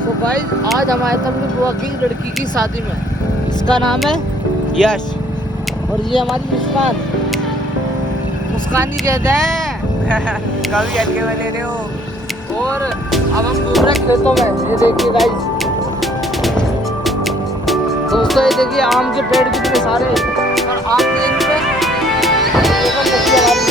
तो गाइस आज हमारे साथ अपनी बुआ की लड़की की शादी में, इसका नाम है यश और ये हमारी मुस्कान। मुस्कान ही कहते हैं कभी हल्के में ले रहे हो। और अब हम घूम रहे खेतों में। ये देखिए गाइस दोस्तों, ये देखिए आम के पेड़ कितने सारे और आम के इन पे देखो नदी हमारी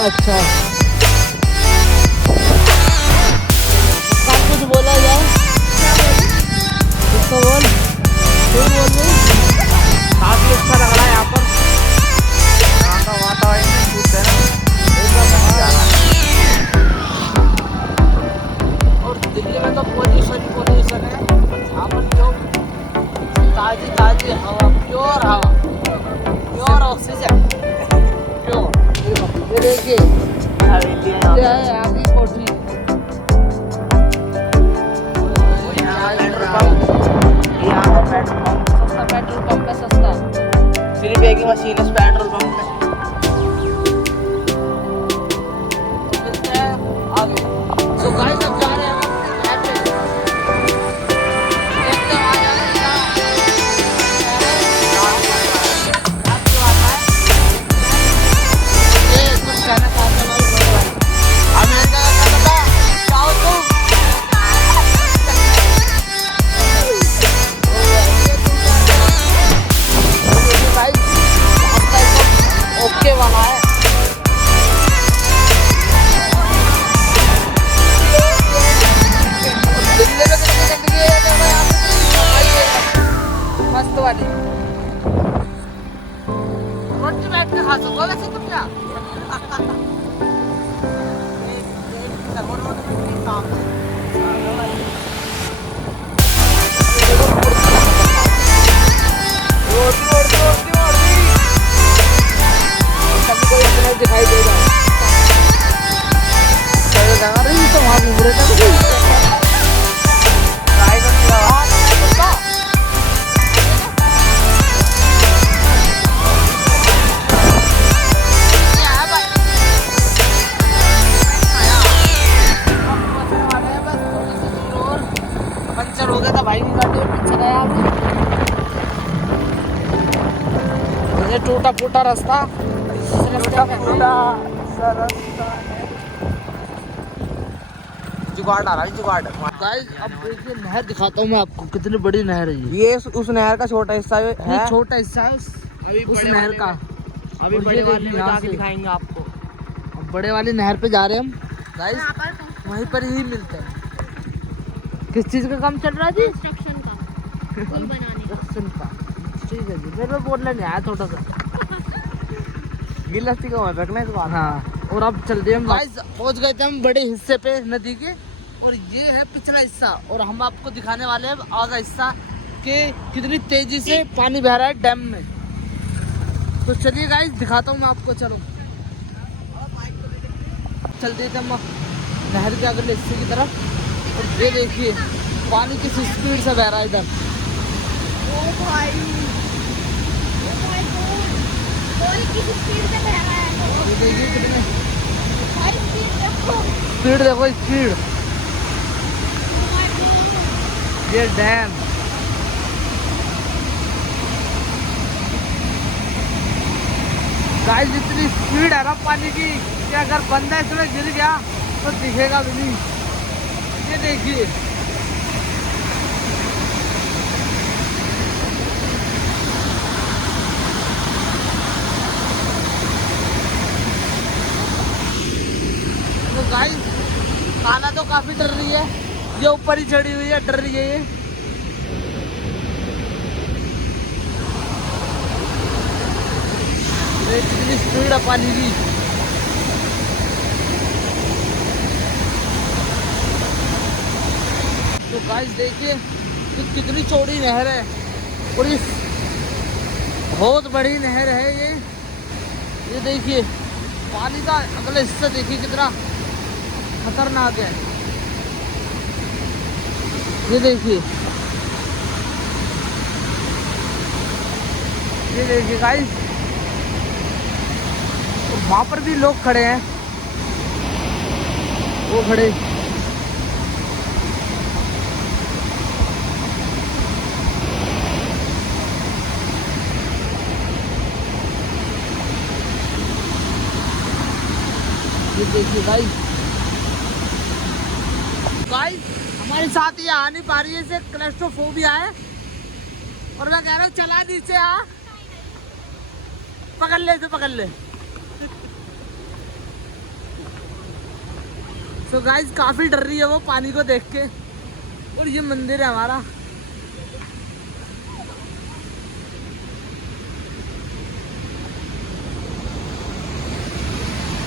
अच्छा मुस्कान कुछ बोला यार, कुछ तो बोल, कोई बोल रही। काफी अच्छा लग रहा है यहाँ पर, यहाँ का वातावरण शुद्ध है ना, और दिल्ली में तो पोल्यूशन है। यहाँ पर जो ताजी ताजी हवा, प्योर हवा, प्योर ऑक्सीजन, प्योर। ये देखिए ये है आगे कोठी। यहाँ का पेट्रोल पंप सस्ता पेट्रोल पंप है, सस्ता। सिर्फ एक ही मशीन है पेट्रोल पंप में। मिलते हैं आगे। तो गाइस अब जा रहे हैं हम अपने घर पे। देखते हैं वहाँ जाने क्या ये कुछ कहना चाहते हैं हमारे बड़े भाई। अमेरिका का क्या पता, क्या हो तुम? ओके वाला है। दिल्ली में कितनी गंदगी है, देखो यहाँ पे मस्त वाली। रोटी बैठ के खा सको वैसे तुम क्या? कोई अपने दिखाई देगा तो वहाँ घूम रहे थे। पंचर हो गया था भाई, निकालते हुए पीछे गया ये टूटा फूटा रास्ता। जुगाड़ डाला जुगाड़। गाइस अब देखिए नहर दिखाता हूँ मैं आपको, कितनी बड़ी नहर है ये उस नहर का छोटा हिस्सा है। ये छोटा हिस्सा है उस नहर का। अभी बड़े वाले में जाके दिखाएंगे आपको। अब बड़े वाली नहर पे जा रहे हैं हम गाइस, वहीं पर ही मिलते हैं। किस चीज का काम चल रहा है जी? कंस्ट्रक्शन का, पुल बनाने का। कंस्ट्रक्शन का, ठीक है जी। मेरे को बोलना नहीं आया थोड़ा सा। गिलस्ती को मत रखना इस बार। हाँ और अब चल रहे हम गाइस, पहुंच गए थे हम बड़े हिस्से पे नदी के, और ये है पिछला हिस्सा और हम आपको दिखाने वाले हैं आगा हिस्सा के कितनी तेजी से पानी बह रहा है डैम में। तो चलिए गाइस दिखाता हूँ मैं आपको, चलो चल देते हम नहर के अगले हिस्से की तरफ। और ये देखिए पानी किस स्पीड से बह रहा है इधर। ओ भाई, ओ माय गॉड, कोई किस स्पीड से बह रहा है। ये देखिए कितने भाई स्पीड देखो, स्पीड देखो, स्पीड। Oh my God. ये डैम गाइस इतनी स्पीड है ना पानी की कि अगर बंदा इसमें गिर गया तो दिखेगा भी नहीं। ये देखिए तो गाइस खाना तो काफी डर रही है, ये ऊपर ही चढ़ी हुई है, डर रही है ये कितनी स्पीड है पानी की। तो गाइस देखिए कि कितनी चौड़ी नहर है और ये बहुत बड़ी नहर है ये देखिए पानी का अगले हिस्सा देखिए कितना खतरनाक है। ये देखिए ये देखिए गाइस, वहाँ पर भी लोग खड़े हैं, वो खड़े। ये देखिए गाइस, हमारे साथ ये आ नहीं पा रही है, इसे क्लैस्ट्रोफोबिया है। और मैं कह रहा हूँ चला नीचे आ, पकड़ ले, इसे पकड़ ले। तो गाइस काफी डर रही है वो पानी को देख के। और ये मंदिर है हमारा।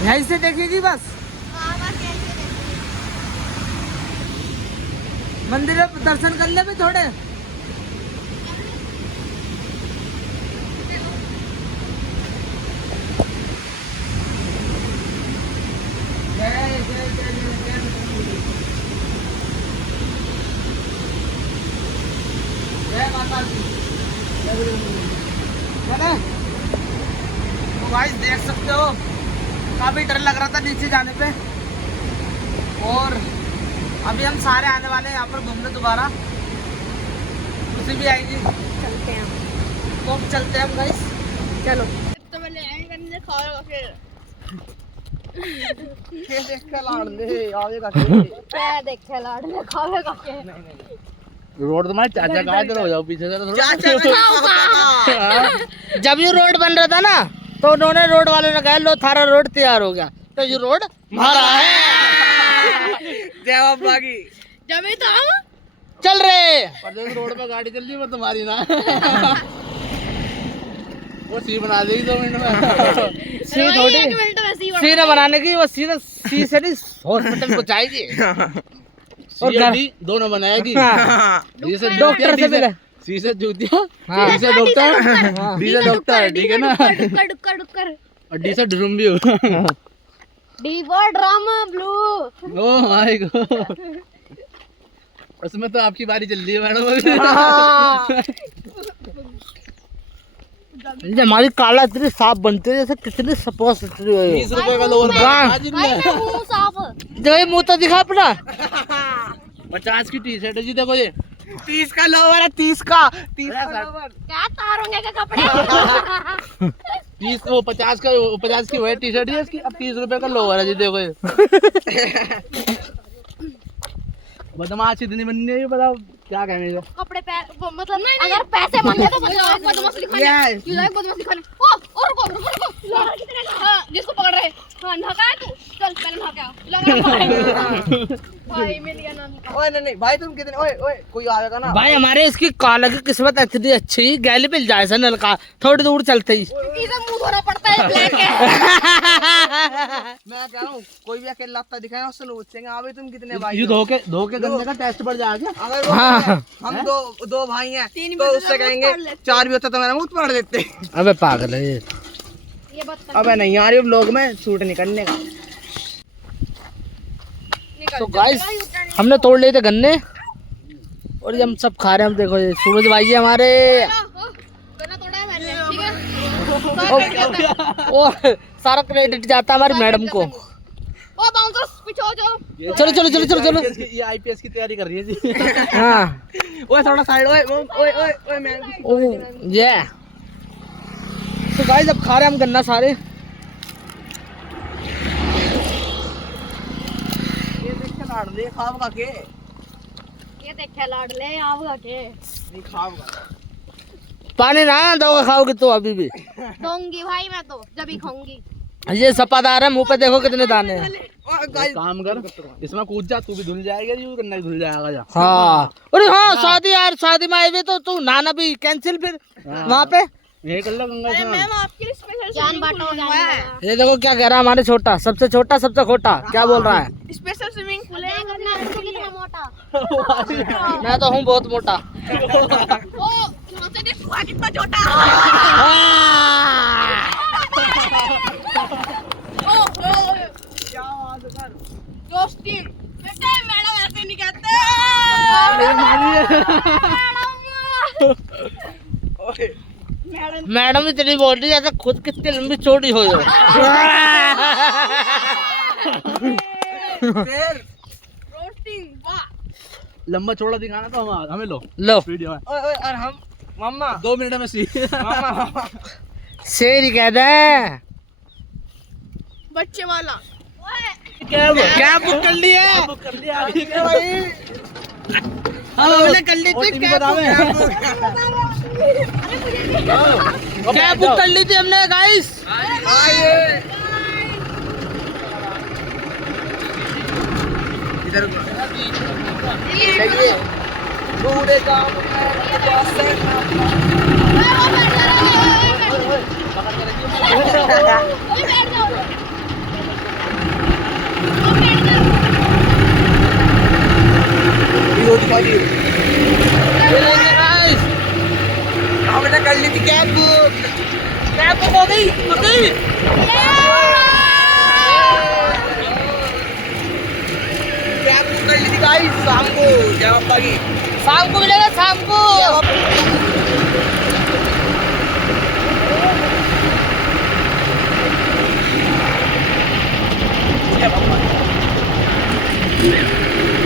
यहीं से देखेगी बस, मंदिर में दर्शन कर ले भी थोड़े। तो गाइस देख सकते हो, काफी डर लग रहा था नीचे जाने पे। और अभी हम सारे आने वाले हैं यहाँ पर घूमने दोबारा, उसी भी आएगी। चलते हैं तो अब चलते हैं हम गाइस, चलो। तो मैंने करने खाओगा फिर देख के लाड़ ले आवेगा क्या देखे लाडले खावेगा के रोड तुम्हारे चाचा का इधर हो जाओ पीछे जरा थोड़ा। जब ये रोड बन रहा था ना, तो उन्होंने रोड वाले ने कहा लो थारा रोड तैयार हो गया, तो ये रोड हमारा है। जय बाबा की। जब ही तो हम चल रहे पर जो रोड पे गाड़ी चल रही है वो तुम्हारी ना। वो सी बना देगी 2 मिनट में। सी थोड़ी 1 मिनट में सी सी न बनाने की, वो सीधा सी से नहीं हॉस्पिटल पहुंचाएगी। और डी दोनों बनाएगी। डी से डॉक्टर से मिले, सी से जूतियाँ, हाँ। डी से डॉक्टर, डी से डॉक्टर, ठीक है ना। डुक्कर और डी से ड्रम भी हो। D for drum blue. Oh my God, उसमें तो आपकी बारी चल रही है मैडम। ये हमारी काला इतनी साफ बनती है जैसे कितनी सपोज 30 रुपए का लोअर भाई मैं हूँ साफ। जो ये मुंह तो दिखा अपना। 50 की टी शर्ट है जी, देखो ये 30 का लोवर है, 30 का लोवर। क्या तारोंगे के कपड़े 30 वो 50 का 50 की वही टी शर्ट है इसकी, अब 30 रुपए का लोअर है जी, देखो ये। बदमाश इतनी बननी है, बताओ क्या कहेंगे। कपड़े मतलब अगर पैसे मांगे तो बदमाश लिखाने बदमाश लिखाने। ओ रुको रुको रुको, हाँ, जिसको पकड़ रहे, हाँ नहा तू, चल पहले नहा के आ। भाई मिल गया ना। ओए नहीं भाई, तुम कितने ओए ओए कोई आएगा ना भाई। हमारे इसकी काला की किस्मत इतनी अच्छी, गैली मिल जाए सा नलका थोड़ी दूर चलते ही। इधर मुंह धोना पड़ता है ब्लैक है। मैं कह रहा हूँ कोई भी अकेला लगता दिखाएगा, उससे लोग पूछेंगे हाँ भाई तुम कितने भाई ये धोके गंदे का टेस्ट बढ़ जाएगा। अगर हम दो भाई हैं तो उससे कहेंगे 4 भी होता तो मेरा मुंह फाड़ देते। अबे पागल है ये अबे नहीं यार, ये व्लॉग में शूट नहीं करने का। तो गाइस हमने तोड़ लिए थे गन्ने और ये हम सब खा रहे हैं। हम देखो ये सूरज भाई है हमारे। गन्ना तोड़ा है मैंने, ठीक है। ओ सारा क्रेडिट जाता है हमारी मैडम को। ओ बाउंसर्स पीछे हो जाओ। चलो चलो चलो चलो चलो। ये आईपीएस की तैयारी कर रही है जी। हाँ ओए थोड़ा साइड, ओए ओए ओए ओए मैं ओ ये तो गाइस अब खा रहे हैं हम गन्ना सारे। ये देख के लाड़ ले खाओगा के, ये देखे लाडले आऊंगा के नहीं खाओगा। पानी ना दो खाओगे तो अभी भी दूंगी भाई, मैं तो जब ही खाऊंगी। ये सपादार है, मुंह पे देखो कितने दाने हैं। काम कर, इसमें कूद जा, तू भी धुल जाएगा जी, गन्ना भी धुल जाएगा जा। हाँ अरे हाँ शादी यार, शादी में आए हुए तो तू नहाना भी कैंसिल फिर वहाँ पे। ये कर लो गंगा स्नान। मैम आपके लिए स्पेशल जान बांटो जान। ये देखो क्या कह रहा है हमारे छोटा, सबसे खोटा क्या बोल रहा है। स्पेशल स्विमिंग पूल है। कितना मोटा मैं तो हूँ बहुत मोटा। ओ तुमसे देखो कितना छोटा। दोस्ती बेटे मैडम ऐसे नहीं कहते। मैडम इतनी बोल रही जैसे खुद कितनी लंबी चौड़ी हो जाए। लंबा चौड़ा दिखाना तो हमें लो लो वीडियो में। और हम मम्मा 2 मिनट में सी शेर कह दे बच्चे वाला क्या बुक कर ली है? हमने कर ली थी क्या बुक कर ली थी हमने गाइस। हमने कर ली थी कैब बुक हो गई कैब बुक कर ली थी गाइस। शाम को मिलेगा शाम को।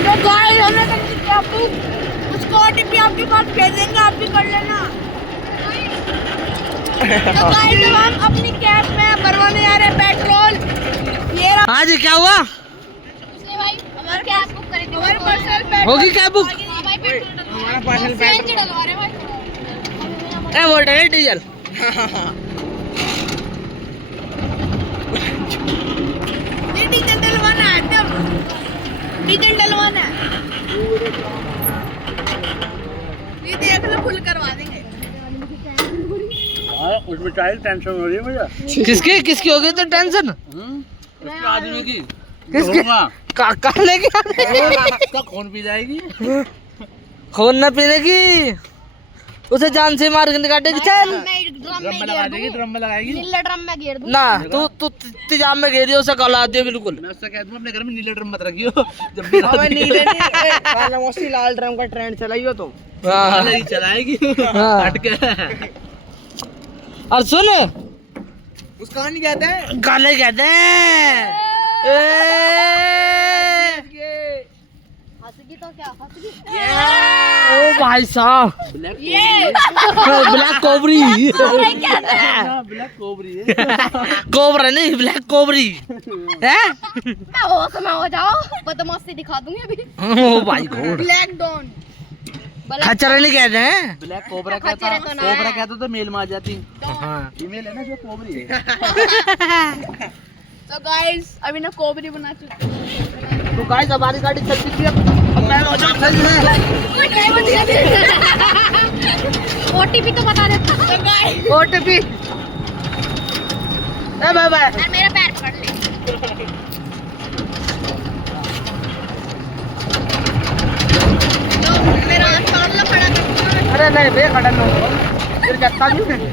तो गाइस हमने कर ली थी आपको उसको ओटीपी आपके पास भेज देंगे, आप भी कर लेना। तो गाइस अब हम अपनी कैब में भरवाने जा रहे हैं पेट्रोल। ये रहा हाँ जी क्या हुआ? भाई हमारी कैब बुक करी थी, हमारी पर्सनल पेट्रोल होगी कैब बुक? भाई पेट्रोल हमारा पर्सनल सीएनजी डलवा रहे हैं भाई। वो डल डीजल। ये डीजल डलवाना है, एकदम डीजल डलवाना है। ये देख लो फुल करवा देंगे। उसमें चाहे टेंशन हो रही है मुझे। किसकी हो गई तो टेंशन? उसके आदमी की किसके? कहाँ लेके आ रहे? उसका खून पी जाएगी। खून न पीने की, उसे जान से मार के निकालेगी। चल ड्रम ड्रम में लगा देगी, ड्रम में लगाएगी। नीले ड्रम में घेर दूं। ना तू तिजाब में घेरियो उसे गला दियो बिल्कुल। मैं उससे कह दूं अपने घर में नीले ड्रम मत रखियो। जब भी नीले काला मौसी लाल ड्रम का ट्रेंड चलाइयो तो। नहीं चलाएगी हट के। और सुन उसका नहीं कहते हैं। गाले कहते हैं। हंसगी तो क्या हंसगी। ओ भाई साहब ये ब्लैक कोबरी। ब्लैक कोबरी है। कोबरा नहीं ब्लैक कोबरी है। मैं होश में हो जाओ, बदमाशी दिखा दूंगी अभी। ओ भाई गॉड ब्लैक डॉन खच्चर नहीं कहते हैं। ब्लैक कोबरा कहता, खच्चर तो ना है। कोबरा कहता तो मेल में आ जाती। हाँ फीमेल है ना जो कोबरी है। तो गाइस अभी ना कोबरी बना चुके हैं। तो गाइस हमारी गाड़ी चल चुकी है। अब मैं ओटीपी तो बता देता। तो गाइस ओटीपी ए बाय बाय। यार मेरा पैर पकड़ ले। तो मेरा हाथ पकड़ लो, खड़ा कर। अरे नहीं बे खड़ा न हो फिर जाता भी नहीं।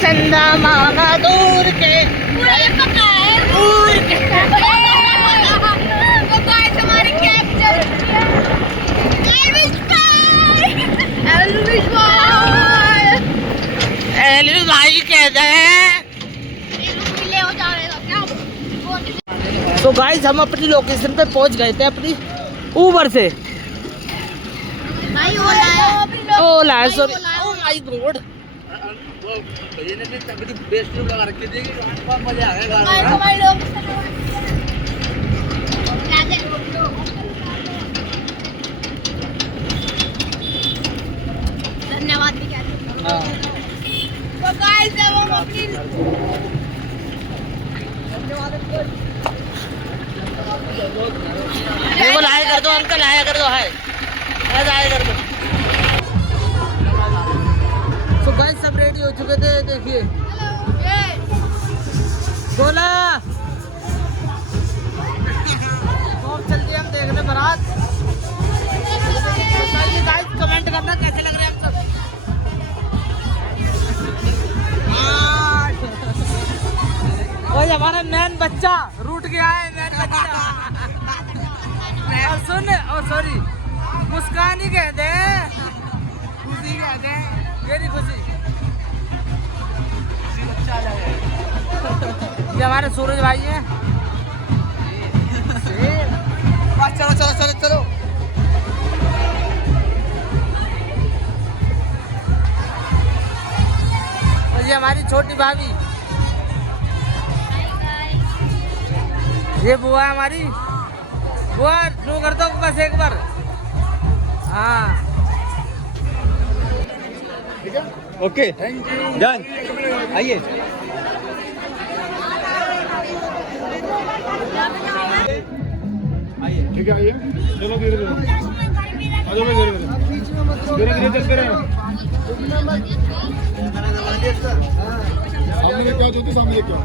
चंदा मामा दूर के पूरे पकाए दूर के। तो गाइस हमारी कैब चल रही है। एल्विस भाई कहते हैं। मिले हो जा रहे हो क्या? तो गाइस हम अपनी लोकेशन पे पहुंच गए थे अपनी ऊबर से। भाई ओला है। ओला है सॉरी। ओ माय गॉड वो भैया ने भी तगड़ी बेस्ट लगा रखी थी कि बहुत मजा आ गया। भाई लोग धन्यवाद भी कहते हैं। तो गाइस जब हम अपनी केवल हाय कर दो अंकल, हाय कर दो, हाय हाय कर दो। तो गाइस सब रेडी हो चुके थे, देखिए बोला तो चल दिए हम देखने बारात। बताइए गाइस कमेंट करना कैसे लग रहे हैं हम सब। वही हमारा मैन बच्चा रूठ गया है, मैन बच्चा। और सुन और सॉरी मुस्कान ही कहते हैं, खुशी कहते हैं। ये नहीं खुशी। ये हमारे सूरज भाई हैं। चलो चलो चलो चलो। और ये हमारी छोटी भाभी, ये बुआ है हमारी। बुआ नो कर दो बस एक बार। हाँ ओके डन आइए ठीक है आइए चलो धीरे धीरे आ जाओ धीरे धीरे धीरे धीरे चलते रहे सामने लेके आओ ज्योति सामने लेके आओ